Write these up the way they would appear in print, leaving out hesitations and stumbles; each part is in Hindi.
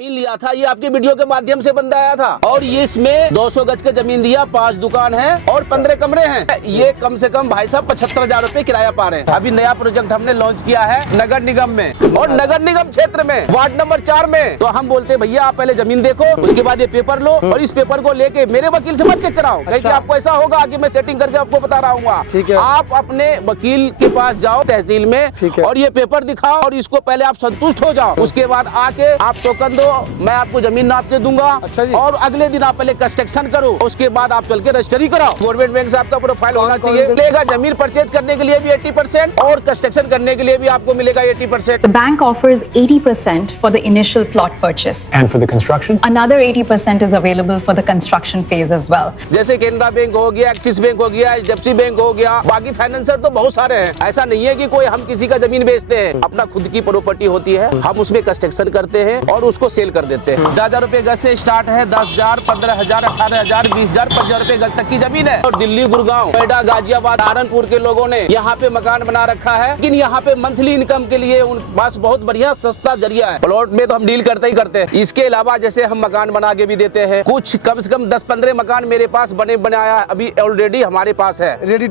जमीन लिया था, ये आपके वीडियो के माध्यम से बंदा आया था और ये इसमें 200 गज का जमीन दिया, 5 दुकान है और 15 कमरे हैं। ये कम से कम भाई साहब 75,000 रुपए किराया पा रहे हैं। अभी नया प्रोजेक्ट हमने लॉन्च किया है नगर निगम में और नगर निगम क्षेत्र में वार्ड नंबर 4 में। तो हम बोलते हैं भैया आप पहले जमीन देखो, उसके बाद ये पेपर लो और इस पेपर को लेके मेरे वकील से मत चेक कराओ। अच्छा। आपको ऐसा होगा कि मैं सेटिंग करके आपको बता रहा हूँ। ठीक है। आप अपने वकील के पास जाओ तहसील में और ये पेपर दिखाओ और इसको पहले आप संतुष्ट हो जाओ। उसके बाद आके आप टोकन दो, मैं आपको जमीन नाप के दूंगा। अच्छा जी। और अगले दिन आप पहले कंस्ट्रक्शन करो, उसके बाद आप चल के रजिस्ट्री कराओ। गवर्नमेंट बैंक से आपका प्रोफाइल होना चाहिए। मिलेगा जमीन परचेज करने के लिए भी 80% और कंस्ट्रक्शन करने के लिए भी आपको मिलेगा 80%। The bank offers 80% for the initial plot purchase. And for the construction? Another 80% is available for the construction phase as well. जैसे केनरा बैंक हो गया, एक्सिस बैंक हो गया, एचडीएफसी बैंक हो गया, बाकी फाइनेंसर तो बहुत सारे हैं। ऐसा नहीं है कि कोई हम किसी का जमीन बेचते हैं, अपना खुद की प्रॉपर्टी होती है, हम उसमें कंस्ट्रक्शन करते हैं और उसको सेल कर देते हैं। 10,000 रुपए गज से स्टार्ट है, 10,000, 15,000, 18,000, 20,000, 25,000 रुपए गज तक की जमीन है। और दिल्ली, गुड़गांव, नोएडा, गाजियाबाद, सहारनपुर के लोगों ने यहाँ पे मकान बना रखा है, लेकिन यहाँ पे मंथली इनकम के लिए उनके पास बहुत बढ़िया सस्ता जरिया है। प्लॉट में तो हम डील करते ही करते हैं। इसके अलावा जैसे हम मकान बना के भी देते हैं, कुछ कम से कम 10-15 मकान मेरे पास बनाया अभी ऑलरेडी हमारे पास है। रेडी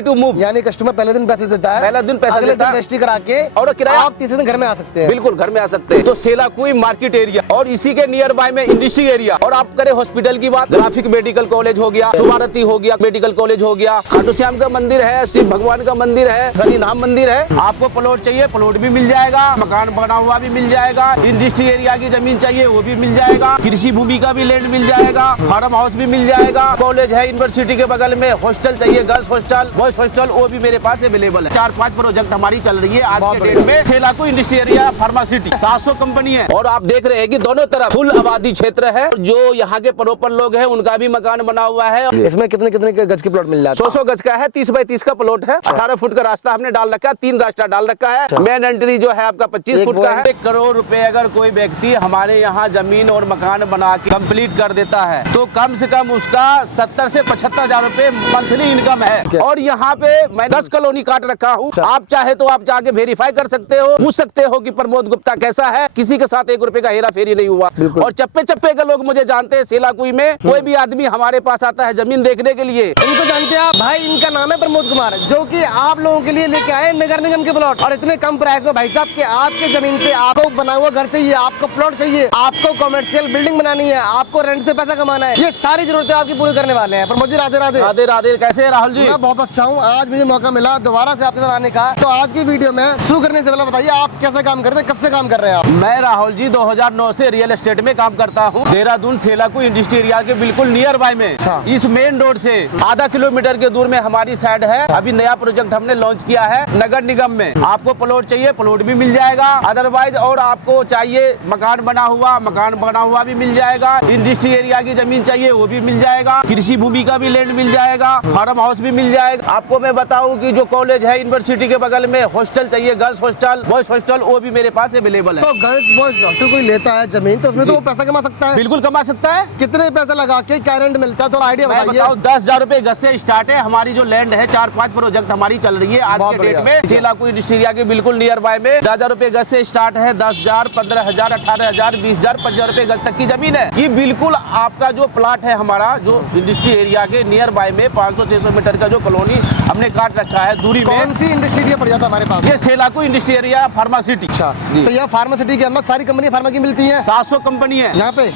टू मूव यानी कस्टमर पहले दिन पैसे देता है, पहला दिन पैसा देता है, रजिस्ट्री करा के और किराया आप तीसरे दिन घर में आ सकते हैं। बिल्कुल घर में आ सकते हैं। तो सेलाकुई मार्केट एरिया और इसी के नियर बाय में इंडस्ट्री एरिया। और आप करें हॉस्पिटल की बात, ग्राफिक मेडिकल कॉलेज हो गया, सुभारती हो गया, मेडिकल कॉलेज हो गया, खाटू श्याम का मंदिर है, शिव भगवान का मंदिर है, शनि धाम मंदिर है। आपको प्लॉट चाहिए, प्लॉट भी मिल जाएगा, मकान बना हुआ भी मिल जाएगा, इंडस्ट्री एरिया की जमीन चाहिए वो भी मिल जाएगा, कृषि भूमि का भी लैंड मिल जाएगा, फार्म हाउस भी मिल जाएगा, कॉलेज है यूनिवर्सिटी के बगल में, हॉस्टल चाहिए, गर्ल्स हॉस्टल, बॉयज हॉस्टल, वो भी मेरे पास अवेलेबल है। 4-5 प्रोजेक्ट हमारी चल रही है आज के डेट में। सेलाकुई इंडस्ट्री एरिया, फार्मासिटी, 700 कंपनी है और आप देख रहे हैं कि दोनों तरफ फुल आबादी क्षेत्र है। जो यहाँ के प्रॉपर लोग हैं उनका भी मकान बना हुआ है। इसमें कितने के गज के प्लॉट मिल जाते हैं? 100 गज का है, 30 बाई 30 का प्लॉट है। 18 फुट का रास्ता हमने डाल रखा है, 3 रास्ता डाल रखा है। मेन एंट्री जो है आपका 25 फुट का है। 1 करोड़ रुपए अगर कोई व्यक्ति हमारे यहाँ जमीन और मकान बना के कंप्लीट कर देता है तो कम से कम उसका 70 से 75,000 रुपए मंथली इनकम है। और यहाँ पे मैं 10 कॉलोनी काट रखा हूँ। आप चाहे तो आप जाके वेरीफाई कर सकते हो, पूछ सकते हो कि प्रमोद गुप्ता कैसा है, किसी के साथ 1 रुपए का हेरा फेरी नहीं हुआ। और चप्पे चप्पे के लोग मुझे जानते हैं। सेलाकुई में कोई भी आदमी हमारे पास आता है जमीन देखने के लिए, इनको जानते हैं आप भाई, इनका नाम है प्रमोद कुमार, जो कि आप लोगों के लिए लेके आए नगर निगम के प्लॉट और इतने कम प्राइस में। भाई साहब के आपके जमीन पे आपको बना हुआ घर चाहिए, आपको प्लॉट चाहिए, आपको कमर्शियल बिल्डिंग बनानी है, आपको रेंट से पैसा कमाना है, ये सारी जरूरतें आपकी पूरी करने वाले हैं। प्रमोद जी राधे राधे। राधे राधे। कैसे है राहुल जी? मैं बहुत अच्छा हूँ। आज मुझे मौका मिला दोबारा से आपके साथ आने का। तो आज की वीडियो में शुरू करने से पहले बताइए आप कैसे काम करते हैं, कब से काम कर रहे हैं आप? मैं राहुल जी 2009 से रियल एस्टेट में काम करता हूँ। देहरादून सेलाकुई इंडस्ट्री एरिया के बिल्कुल नियर बाय में, इस मेन रोड से आधा किलोमीटर के दूर में हमारी साइड है। अभी नया प्रोजेक्ट हमने लॉन्च किया है नगर निगम में। आपको प्लॉट चाहिए, प्लॉट भी मिल जाएगा, अदरवाइज और आपको चाहिए मकान बना हुआ भी मिल जाएगा, इंडस्ट्री एरिया की जमीन चाहिए वो भी मिल जाएगा, कृषि भूमि का भी लैंड मिल जाएगा, फार्म हाउस भी मिल जाएगा। आपको मैं बताऊं कि जो कॉलेज है यूनिवर्सिटी के बगल में, हॉस्टल चाहिए, गर्ल्स हॉस्टल, बॉयज हॉस्टल, वो भी मेरे पास अवेलेबल है। तो गर्ल्स बॉयज हॉस्टल कोई लेता है जमीन तो उसमें तो वो पैसा कमा सकता है? बिल्कुल कमा सकता है। कितने पैसा लगा के क्या रेंट मिलता है, थोड़ा आइडिया बताइए। 10,000 रुपए गज से स्टार्ट है। हमारी जो लैंड है 4-5 प्रोजेक्ट हमारी चल रही है आज के डेट में सेलाकुई इंडस्ट्री एरिया के बिल्कुल नियर बाय में। 10,000 रुपए गज से स्टार्ट है, 10,000, 15,000, 18,000, 20,000, 25,000 रुपए गज तक की जमीन है। ये बिल्कुल आपका जो प्लाट है हमारा जो इंडस्ट्री एरिया के नियर बाय में 500-600 मीटर का जो कॉलोनी हमने काट रखा है दूरी में। कौन सी इंडस्ट्री एरिया पड़ जाता है हमारे पास? ये सेलाकुई इंडस्ट्री एरिया फार्मासिटी। अच्छा, तो यह फार्मासिटी के अंदर सारी कंपनी फार्मा की मिलती है? 700 कंपनी है यहाँ पे।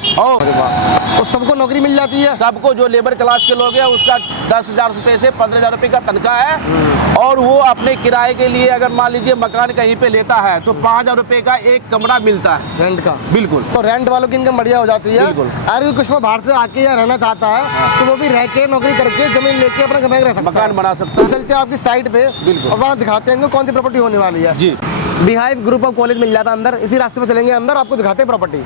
तो सबको नौकरी मिल जाती है? सबको, जो लेबर क्लास के लोग हैं उसका 10,000 रुपए से 15,000 रुपए का तनख्वाह है। और वो अपने किराए के लिए अगर मान लीजिए मकान कहीं पे लेता है तो 5,000 रुपए का एक कमरा मिलता है रेंट का। बिल्कुल। तो रेंट वालों की इनकम बढ़िया हो जाती है। बिल्कुल। अगर कुछ में बाहर से आके या रहना चाहता है तो वो भी रह के नौकरी करके जमीन लेके अपना घर में रह सकता है, मकान बना सकता है। चलते हैं आपकी साइड पे और वहाँ दिखाते हैं कौन सी प्रॉपर्टी होने वाली है। जी। बिहाइव ग्रुप ऑफ कॉलेज मिल जाता है अंदर, इसी रास्ते पे चलेंगे अंदर, आपको दिखाते हैं प्रॉपर्टी।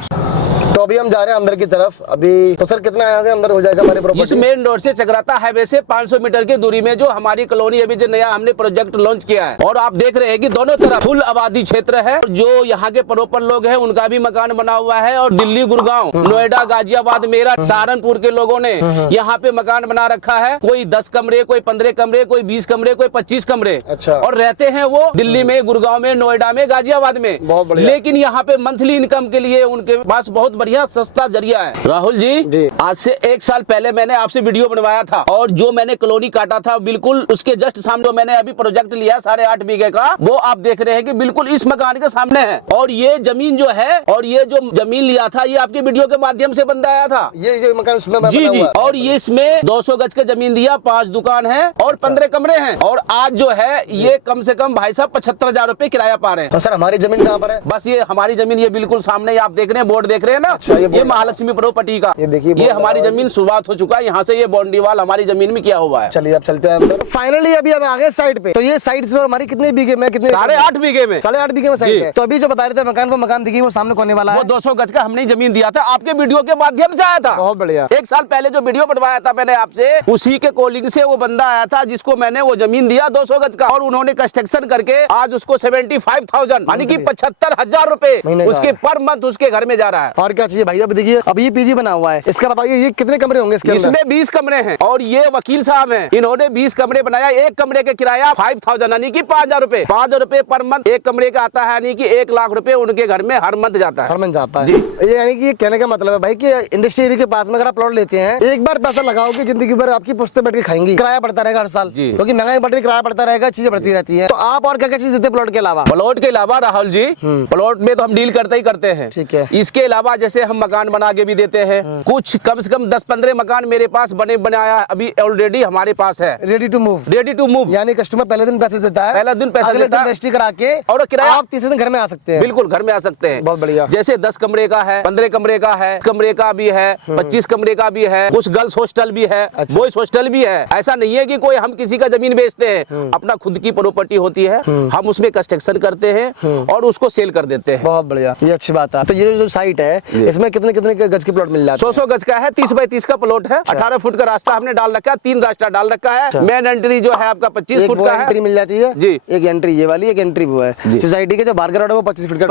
तो अभी हम जा रहे हैं अंदर की तरफ। अभी तो सर कितना यहाँ से अंदर हो जाएगा हमारे इस प्रॉपर्टी? मेन रोड से चकराता हाईवे से 500 मीटर की दूरी में जो हमारी कॉलोनी अभी जो नया हमने प्रोजेक्ट लॉन्च किया है, और आप देख रहे हैं कि दोनों तरफ फुल आबादी क्षेत्र है। जो यहाँ के प्रॉपर लोग हैं उनका भी मकान बना हुआ है, और दिल्ली, गुड़गांव, नोएडा, गाजियाबाद, मेरठ, सहारनपुर के लोगों ने यहाँ पे मकान बना रखा है। कोई 10 कमरे, कोई 15 कमरे, कोई 20 कमरे, कोई 25 कमरे। अच्छा। और रहते हैं वो दिल्ली में, गुड़गांव में, नोएडा में, गाजियाबाद में। बहुत बढ़िया। लेकिन यहाँ पे मंथली इनकम के लिए उनके पास बहुत बढ़िया सस्ता जरिया है। राहुल जी, आज से 1 साल पहले मैंने आपसे वीडियो बनवाया था, और जो मैंने कॉलोनी काटा था बिल्कुल उसके जस्ट सामने मैंने अभी प्रोजेक्ट लिया 8.5 बीघे का, वो आप देख रहे हैं कि बिल्कुल इस मकान के सामने है। और ये जमीन जो है, और ये जो जमीन लिया था, ये आपके वीडियो के माध्यम से बंदा आया था। ये मकान उसमें जी जी। और ये इसमें 200 गज का जमीन दिया, 5 दुकान है और 15 कमरे हैं। और आज जो है ये कम से कम भाई साहब 75,000 रुपए किराया पा रहे हैं। तो सर हमारी जमीन कहाँ पर है? बस ये हमारी जमीन, ये बिल्कुल सामने ही आप देख रहे हैं, बोर्ड देख रहे हैं ना। अच्छा, ये महालक्ष्मी प्रॉपर्टी का, ये देखिए, ये हमारी जमीन शुरुआत हो चुका है। यहाँ से ये बाउंड्री वाल हमारी जमीन में किया हुआ है। चलिए अब चलते हैं अंदर। फाइनली अभी हम आ गए साइड पे। तो ये साइड से हमारी कितने बीघे में? कितने? 8.5 बीघे में। 8.5 बीघे में साइड है। तो अभी जो बता रहे थे मकान, वो मकान दिखी, वो सामने कोने वाला है। वो 200 गज का हमने जमीन दिया था, आपके वीडियो के माध्यम से आया था। बहुत बढ़िया। 1 साल पहले जो वीडियो बनवाया था मैंने आपसे, उसी के कॉलिंग से वो बंदा आया था जिसको मैंने वो जमीन दिया 200 गज का, और उन्होंने कंस्ट्रक्शन करके आज उसको 75,000 यानी कि 75,000 रुपए उसके पर मंथ उसके घर में जा रहा है। और क्या चाहिए भाई? अब देखिए, अब ये पीजी बना हुआ है, इसका बताइए ये कितने कमरे होंगे इसके अंदर? इसमें 20 कमरे हैं, और ये वकील साहब हैं, इन्होंने 20 कमरे बनाया। एक कमरे का किराया 5,000 यानी कि 5,000 रुपए, 5,000 रुपए पर मंथ एक कमरे का आता है, यानी कि 1 लाख रुपए उनके घर में हर मंथ जाता है। हर मंथ जाता है जी। ये यानी कि ये कहने का मतलब है भाई कि इंडस्ट्री एरिया के पास में अगर आप प्लॉट लेते हैं, एक बार पैसा लगाओगे, जिंदगी भर आपकी पुश्ते बैठ के खाएंगी। किराया बढ़ता रहेगा हर साल, क्योंकि महंगाई बढ़ रही, किराया बढ़ता रहेगा, चीजें बढ़ती रहती है। तो आप और क्या क्या चीज देते प्लॉट के अलावा? प्लॉट के अलावा राहुल जी, प्लॉट में तो हम डील करते ही करते हैं। ठीक है। इसके अलावा जैसे हम मकान बना के भी देते हैं, कुछ कम से कम 10-15 मकान मेरे पास बनाया अभी ऑलरेडी हमारे पास है, ready to move. Ready to move, यानी कस्टमर पहले दिन पैसे देता है, पहला दिन पैसा देता है, रजिस्ट्री करा के, और किराया आप तीसरे दिन घर में आ सकते हैं। बिल्कुल घर में आ सकते हैं। बहुत बढ़िया। जैसे 10 कमरे का है, 15 कमरे का है, कमरे का भी है, 25 कमरे का भी है, कुछ गर्ल्स हॉस्टल भी है, बॉयज हॉस्टल भी है। ऐसा नहीं है कि कोई हम किसी का जमीन बेचते हैं, अपना खुद की प्रॉपर्टी होती है, हम उसमें कंस्ट्रक्शन करते हैं और उसको सेल कर देते हैं। बहुत बढ़िया, ये अच्छी बात है। तो ये जो साइट है, इसमें कितने कितने गज के प्लॉट मिल जाते हैं? 100 गज का है, 30 बाई 30 का प्लॉट है, 18 फुट का रास्ता हमने डाल रखा है, 3 रास्ता डाल रखा है। मेन एंट्री जो है आपका 25 फुट का है, एंट्री मिल जाती है जी। एक एंट्री ये वाली, एक एंट्री वो है। सोसाइटी के जो बाहर का रोड है वो 25 फुट का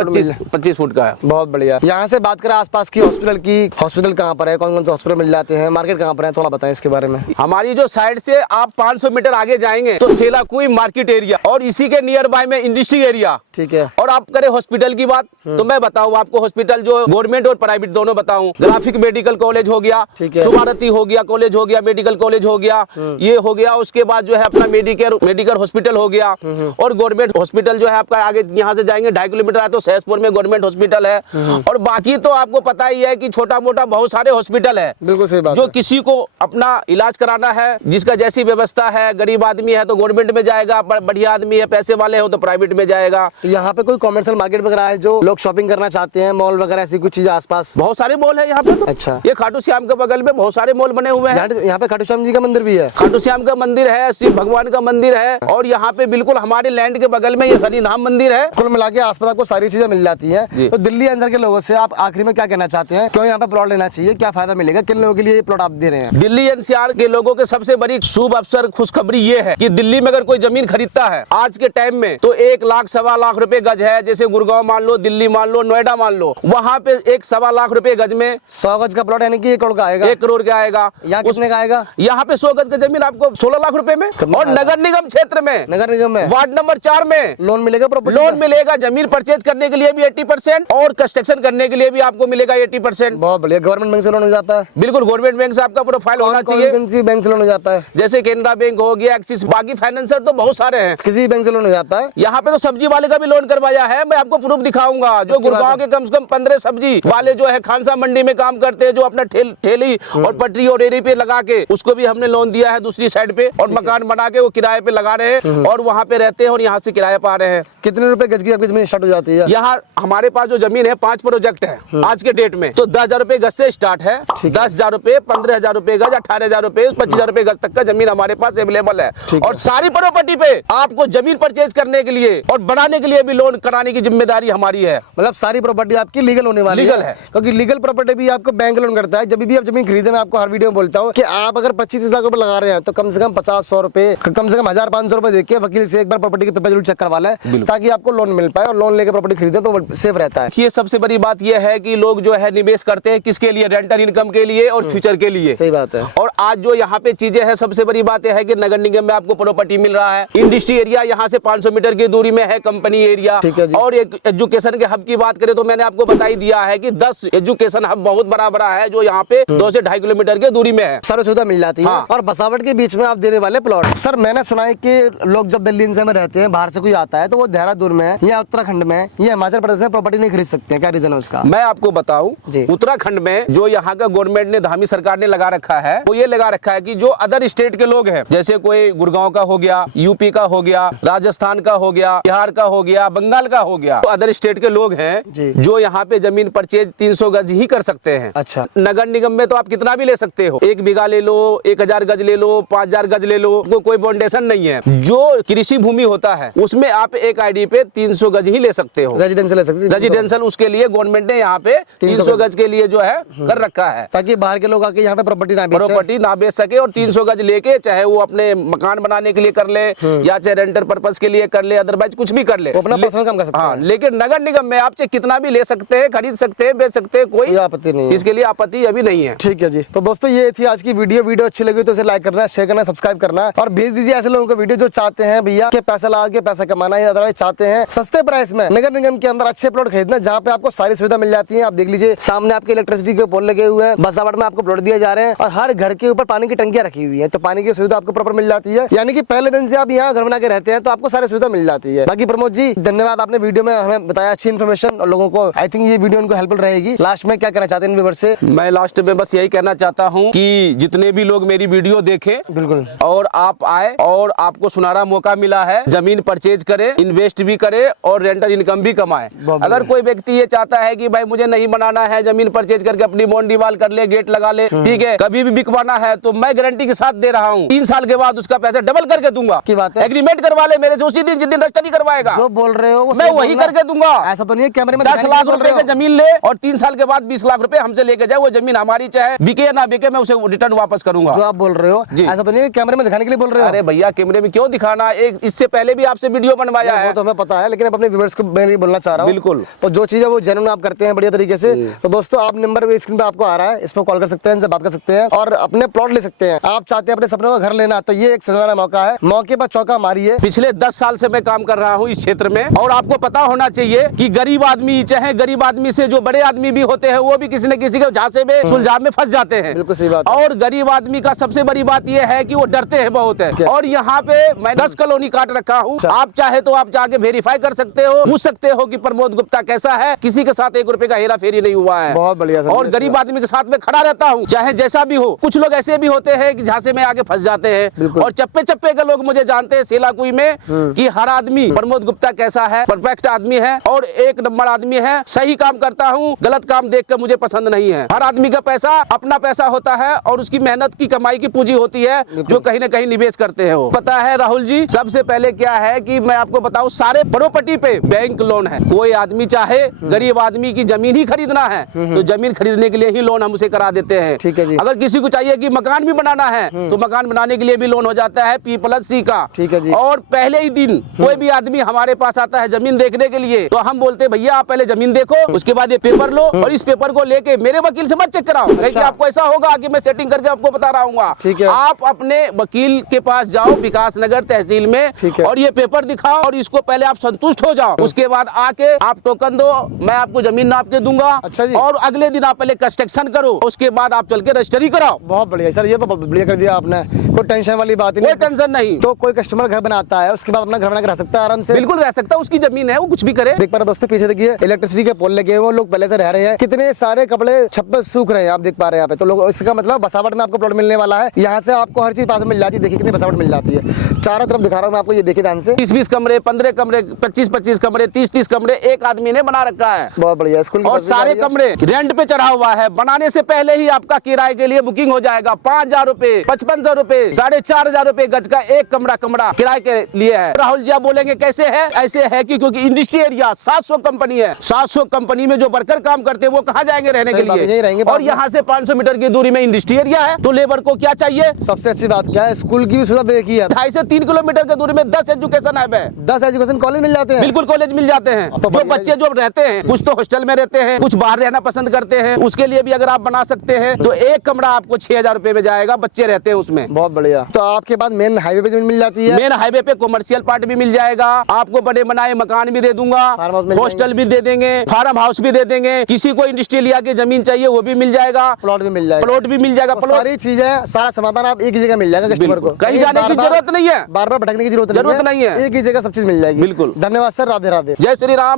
25 फुट का है। बहुत बढ़िया। यहाँ से बात करें आसपास की हॉस्पिटल की, हॉस्पिटल कहाँ पर है, कौन कौन से हॉस्पिटल मिल जाते हैं, मार्केट कहाँ पर है, थोड़ा बताएं इसके बारे में। हमारी जो साइड से आप 500 मीटर आगे जाएंगे तो सेलाकुई मार्केट एरिया, और इसी के नियर बाय में इंडस्ट्री एरिया। ठीक है। और आप करें हॉस्पिटल की बात, तो मैं बताऊं आपको, हॉस्पिटल जो गवर्नमेंट और प्राइवेट दोनों बताऊं। ग्राफिक मेडिकल कॉलेज हो गया, सुभारती हो गया, कॉलेज हो गया, मेडिकल कॉलेज हो गया, ये हो गया। उसके बाद जो है अपना मेडिकल हॉस्पिटल हो गया, और गवर्नमेंट हॉस्पिटल जो है आपका आगे यहाँ से जाएंगे 2.5 किलोमीटर है तो सहसपुर में गवर्नमेंट हॉस्पिटल है। और बाकी तो आपको पता ही है कि छोटा मोटा बहुत सारे हॉस्पिटल है। बिल्कुल सही बात जो है। किसी को अपना इलाज कराना है, जिसका जैसी व्यवस्था है, गरीब आदमी है तो गवर्नमेंट में जाएगा, बढ़िया आदमी है, पैसे वाले हो तो प्राइवेट में जाएगा। तो यहाँ पे कोई कॉमर्शियल मार्केट वगैरह है जो लोग शॉपिंग करना चाहते हैं, मॉल वगैरह ऐसी कुछ चीजें आसपास? बहुत सारे मॉल है यहाँ पे। तो अच्छा। ये खाटू श्याम के बगल में बहुत सारे मॉल बने हुए हैं। यहाँ पे खाटू श्याम जी का मंदिर भी है। खाटू श्याम का मंदिर है, शिव भगवान का मंदिर है, और यहाँ पे बिल्कुल हमारे लैंड के बगल में ये शनिधाम मंदिर है। कुल मिला के आसपास आपको सारी चीजें मिल जाती है। तो दिल्ली अंदर के लोगों से आप आखिरी में क्या कहना चाहते हैं? क्यों यहाँ पे प्लॉट लेना चाहिए, क्या फायदा मिलेगा, किन लोगों के लिए ये प्लॉट आप दे रहे हैं? दिल्ली एनसीआर के लोगों के सबसे बड़ी शुभ अवसर खुशखबरी ये है कि दिल्ली में अगर कोई जमीन खरीदता है आज के टाइम में तो 1 लाख 1.25 लाख रुपए गज है। जैसे गुड़गांव मान लो, दिल्ली मान लो, नोएडा मान लो, वहाँ पे 1.25 लाख रुपए गज में 100 गज का प्लॉट यानी कि 1 करोड़ का आएगा। 1 करोड़ का आएगा। यहाँ कितने का आएगा? यहाँ पे 100 गज का जमीन आपको 16 लाख रुपए में। और नगर निगम क्षेत्र में, नगर निगम में, वार्ड नंबर 4 में लोन मिलेगा, प्रॉपर्टी लोन मिलेगा। जमीन परचेज करने के लिए भी 80% और कंस्ट्रक्शन करने के लिए भी आपको मिलेगा 80%। बहुत बढ़िया। गवर्नमेंट बैंक से लोन हो जाता है? बिल्कुल गवर्नमेंट बैंक से आपका प्रोफाइल होना चाहिए। कौन सी बैंक से लोन हो जाता है? जैसे केनरा बैंक हो गया, एक्सिस, बाकी फाइनेंसर तो बहुत सारे हैं। किसी बैंक से लोन हो जाता है? यहाँ पे तो सब्जी वाले का भी लोन करवाया है, मैं आपको प्रूफ दिखाऊंगा। जो गुड़गांव के कम से कम 15 सब्जी वाले जो है खानसा मंडी में काम करते हैं, जो अपना ठेली और पटरी और रेहड़ी पे लगा के, उसको भी हमने लोन दिया है दूसरी साइड पे, और मकान बना के वो किराए पे लगा रहे हैं और वहाँ पे रहते हैं और यहाँ से किराया पा रहे हैं। कितने रुपए गज की आपकी जमीन स्टार्ट हो जाती है? यहाँ हमारे पास जो जमीन है 5 प्रोजेक्ट है आज के डेट में, तो 10,000 रुपए गज से स्टार्ट है। 10,000 रुपए, 15,000 रुपए गज, 18,000 रुपए, 25,000 रुपए गज तक का जमीन हमारे पास अवेलेबल है। और सारी प्रॉपर्टी पे आपको जमीन परचेज करने के लिए और बनाने के लिए भी लोन कराने की जिम्मेदारी हमारी है। मतलब सारी प्रॉपर्टी आपकी लीगल होने वाली लीगल है। क्योंकि लीगल प्रॉपर्टी भी आपको बैंक लोन करता है। जब भी आप जमीन खरीदे, मैं आपको हर वीडियो में बोलता हूँ कि आप अगर 25-30 लाख रुपए लगा रहे हैं तो कम से कम 50-100 रुपए, कम से कम 1,000-500 रुपए देके वकील से एक बार प्रॉपर्टी के पेपर जरूर चेक करवा लें, ताकि आपको लोन मिल पाए और लोन लेके प्रॉपर्टी खरीदे तो सेफ रहता है। ये सबसे बड़ी बात यह है कि लोग जो है निवेश करते हैं किसके लिए, रेंटल इनकम के लिए और फ्यूचर के लिए। सही बात है। और आज जो यहाँ पे चीजें हैं, सबसे बड़ी बात यह है कि नगर निगम में आपको प्रॉपर्टी मिल रहा है, इंडस्ट्री एरिया यहाँ से 500 मीटर की दूरी में है, कंपनी एरिया। और एक एजुकेशन के हब की बात करें तो मैंने आपको बता ही दिया है कि 10 एजुकेशन हब बहुत बड़ा है जो यहाँ पे 2 से 2.5 किलोमीटर की दूरी में है, सर्व सुविधा मिल जाती है। और बसावट के बीच में आप देने वाले प्लॉट। सर मैंने सुना है कि लोग जब दिल्ली में रहते हैं, बाहर से कोई आता है तो वो देहरादून में या उत्तराखंड में या हिमाचल प्रदेश में प्रॉपर्टी नहीं खरीद सकते हैं, क्या रीजन है उसका? मैं आपको बताऊं, उत्तराखंड में जो यहाँ का गवर्नमेंट ने, धामी सरकार ने लगा रखा है, वो ये लगा रखा है कि जो अदर स्टेट के लोग हैं, जैसे कोई गुड़गांव का हो गया, यूपी का हो गया, राजस्थान का हो गया, बिहार का हो गया, बंगाल का हो गया, तो अदर स्टेट के लोग हैं जो यहाँ पे जमीन परचेज 300 गज ही कर सकते हैं। अच्छा। नगर निगम में तो आप कितना भी ले सकते हो, 1 बीघा ले लो, 1000 गज ले लो, 5000 गज ले लो, कोई बाउंडेशन नहीं है। जो कृषि भूमि होता है उसमें आप एक आईडी पे 300 गज ही ले सकते हो, रेजिडेंशियल ले सकते हैं। रेजिडेंशियल उसके लिए गवर्नमेंट ने यहाँ पे 300 गज के लिए जो है कर रखा है, ताकि बाहर के लोग आके यहाँ पे प्रॉपर्टी ना बेच सके और 300 गज लेके चाहे वो अपने मकान बनाने के लिए कर ले या चाहे रेंटर पर्पस के लिए कर ले, अदरवाइज कुछ भी कर ले, अपना पर्सनल काम कर सकते हैं। लेकिन नगर निगम में आप चाहे कितना भी ले सकते हैं, खरीद सकते हैं, बेच सकते हैं, कोई आपत्ति नहीं है, इसके लिए आपत्ति अभी नहीं है। ठीक है जी। तो दोस्तों ये थी आज की वीडियो अच्छी लगी तो इसे लाइक करना, शेयर करना, सब्सक्राइब करना और भेज दीजिए ऐसे लोगों को वीडियो जो चाहते हैं भैया के पैसा लगा के पैसा कमाना है, अदरवाइज चाहते हैं सस्ते प्राइस में नगर निगम के अंदर अच्छे प्लॉट खरीदना जहाँ पे आपको सारी सुविधा मिल जाती है। आप देख लीजिए सामने आपके इलेक्ट्रिसिटी के पोल लगे हुए हैं, बसावट में आपको प्लॉट दिए जा रहे हैं और हर घर के ऊपर पानी की टंकियां रखी हुई है, तो पानी की सुविधा आपको प्रॉपर मिल जाती है। यानी कि पहले दिन से आप यहाँ घर बना के रहते हैं तो आपको सारी सुविधा मिल जाती है। बाकी प्रमोद जी धन्यवाद, आपने वीडियो में हमें बताया अच्छी इन्फॉर्मेशन और लोगों को आई थिंक ये वीडियो उनको हेल्पफुल रहेगी। लास्ट में क्या कहना चाहते हैं व्यूअर्स से? मैं लास्ट में बस यही कहना चाहता हूँ कि जितने भी लोग मेरी वीडियो देखें बिल्कुल और आप आए और आपको सुनहरा मौका मिला है, जमीन परचेज करें, इन्वेस्ट भी करें और रेंटल इनकम भी कमाए। अगर कोई व्यक्ति ये चाहता है कि भाई मुझे नहीं बनाना है, जमीन परचेज करके अपनी बाउंड्री वाल कर ले, गेट लगा ले, ठीक है, कभी भी बिकवाना है तो मैं गारंटी के साथ दे रहा हूँ 3 साल के बाद उसका पैसा डबल करके दूंगा। की बात है, एग्रीमेंट करवा ले मेरे से उसी दिन, जिस दिन रजिस्ट्री करवाएगा, जो बोल रहे हो मैं वही करके दूंगा। ऐसा तो नहीं है कैमरे में 10 लाख रुपए की जमीन ले और 3 साल के बाद 20 लाख रुपए हमसे लेके जाए, वो जमीन हमारी, चाहे बिके या ना बिके, मैं उसे रिटर्न वापस करूंगा। जो आप बोल रहे हो ऐसा तो नहीं है कैमरे में दिखाने के लिए बोल रहे हो? अरे भैया कैमरे में क्यों दिखाना, एक इससे पहले भी आपसे वीडियो बनवाया है, वो तो हमें पता है, लेकिन अपने व्यूअर्स को मैं ये बोलना चाह रहा हूँ बिल्कुल, तो जो चीज है वो जेन्युइन आप करते हैं बढ़िया तरीके से। तो दोस्तों आप नंबर भी स्क्रीन पे आपको आ रहा है, इस पर कॉल कर सकते हैं, इनसे बात कर सकते हैं और अपने प्लॉट ले सकते हैं। आप चाहते हैं अपने सपनों का घर लेना तो ये एक सुनहरा मौका है, मौके पर चौका मारिए। पिछले 10 साल से मैं काम कर रहा हूँ इस क्षेत्र में और आपको पता होना चाहिए कि गरीब आदमी, चाहे गरीब आदमी से जो बड़े आदमी भी होते हैं, वो भी किसी न किसी के झांसे में, सुलझाव में फंस जाते हैं। बिल्कुल सही बात। और गरीब आदमी का सबसे बड़ी बात यह है कि वो डरते हैं बहुत है। और यहाँ पे मैं 10 कॉलोनी काट रखा हूँ, आप चाहे तो आप जाके वेरीफाई कर सकते हो, पूछ सकते हो कि प्रमोद गुप्ता कैसा है, किसी के साथ 1 रुपए का हेरा फेरी नहीं हुआ है। बहुत बढ़िया। और गरीब आदमी के साथ में खड़ा रहता हूँ, चाहे जैसा भी हो। कुछ लोग ऐसे भी होते हैं कि झांसे में आगे फंस जाते हैं और चप्पे चप्पे के लोग मुझे जानते हैं सेलाकुई में कि हर आदमी प्रमोद गुप्ता कैसा है, परफेक्ट आदमी है और 1 नंबर आदमी है, सही काम करता हूँ, गलत काम देख कर मुझे पसंद नहीं है। हर आदमी का पैसा अपना पैसा होता है और उसकी मेहनत की कमाई की पूंजी होती है जो कहीं ना कहीं निवेश करते हैं। वो पता है राहुल जी, सबसे पहले क्या है कि मैं आपको बताऊं, सारे प्रॉपर्टी पे बैंक लोन है। कोई आदमी चाहे गरीब आदमी की जमीन ही खरीदना है तो जमीन खरीदने के लिए ही लोन हम उसे करा देते हैं। ठीक है जी। अगर किसी को चाहिए कि मकान भी बनाना है तो मकान बनाने के लिए भी लोन हो जाता है P+C का। ठीक है जी। और पहले ही दिन कोई भी आदमी हमारे पास आता है जमीन देखने के लिए तो हम बोलते हैं भैया आप पहले जमीन देखो, उसके बाद ये पेपर लो और इस पेपर को लेके मेरे वकील से मत चेक कराओ। अच्छा। आपको ऐसा होगा कि मैं सेटिंग करके आपको बता रहा हूँ, ठीक है। आप अपने वकील के पास जाओ विकास नगर तहसील में, ठीक है। और ये पेपर दिखाओ और इसको पहले आप संतुष्ट हो जाओ, उसके बाद आके आप टोकन दो, मैं आपको जमीन नाप के दूंगा। अच्छा जी। और अगले दिन आप पहले कंस्ट्रक्शन करो, उसके बाद आप चल के रजिस्ट्री कराओ। बहुत बढ़िया सर, ये तो बहुत बढ़िया कर दिया आपने, कोई टेंशन वाली बात नहीं। कोई टेंशन नहीं। तो कोई कस्टमर घर बनाता है उसके बाद अपना घर बना के रह सकता है आराम से? बिल्कुल रह सकता है, उसकी जमीन है, वो कुछ भी करे। देख पा रहे दोस्तों पीछे देखिए इलेक्ट्रिसिटी के पोल लगे हुए, लोग पहले से रह रहे हैं, कितने सारे कपड़े छप्पर सूख रहे हैं आप देख पा रहे हैं यहाँ पे। तो लोग इसका मतलब बसावट में आपको प्लॉट मिलने वाला है, यहाँ से आपको हर चीज पास में मिल जाती है। देखिए कितनी बसावट मिल जाती है, चारों तरफ दिखा रहा हूँ मैं आपको, ये देखिए ध्यान से 20-20 कमरे, 15 कमरे, 25-25 कमरे, 30-30 कमरे एक आदमी ने बना रखा है। बहुत बढ़िया। स्कूल और सारे कमरे रेंट पे चढ़ा हुआ है, बनाने से पहले ही आपका किराए के लिए बुकिंग हो जाएगा। 5,000 रुपए, 5500 रुपए, 4,500 रुपए गज का एक कमरा किराए के लिए है। राहुल जी आप बोलेंगे कैसे है? ऐसे है कि क्योंकि इंडस्ट्री एरिया 700 कंपनी है, 700 कंपनी में जो वर्कर काम करते हैं वो कहाँ जाएंगे रहने के सही बात है, यही लिए? रहेंगे और पास में। यहाँ से 500 मीटर की दूरी में इंडस्ट्री एरिया है, तो लेबर को क्या चाहिए? सबसे अच्छी बात क्या है, स्कूल की भी सुविधा देखी है। 2.5 से 3 किलोमीटर की दूरी में 10 एजुकेशन हब है। 10 एजुकेशन कॉलेज मिल जाते हैं। बिल्कुल कॉलेज मिल जाते हैं। तो जो बढ़िया बच्चे जो रहते हैं, कुछ तो हॉस्टल में रहते हैं, कुछ बाहर रहना पसंद करते हैं, उसके लिए भी अगर आप बना सकते हैं तो एक कमरा आपको 6,000 रुपए में जाएगा, बच्चे रहते हैं उसमें। बहुत बढ़िया। तो आपके पास मेन हाईवे पे जमीन मिल जाती है। मेन हाईवे पे कमर्शियल पार्ट भी मिल जाएगा, आपको बड़े बनाए मकान भी दे दूंगा, फार्म हाउस मिल हॉस्टल भी दे देंगे, फार्म हाउस भी दे देंगे, किसी को इंडस्ट्रियल एरिया की जमीन चाहिए वो भी मिल जाएगा, प्लॉट भी मिल जाएगा। प्लॉट भी मिल जाएगा। तो प्लॉट सारी चीजें, सारा समाधान आप एक ही जगह मिल जाएगा कस्टमर को। कहीं जाने की जरूरत नहीं है, बार बार भटकने की जरूरत नहीं है। एक ही जगह सब चीज मिल जाएगी। बिल्कुल। धन्यवाद सर, राधे राधे। जय श्री राम।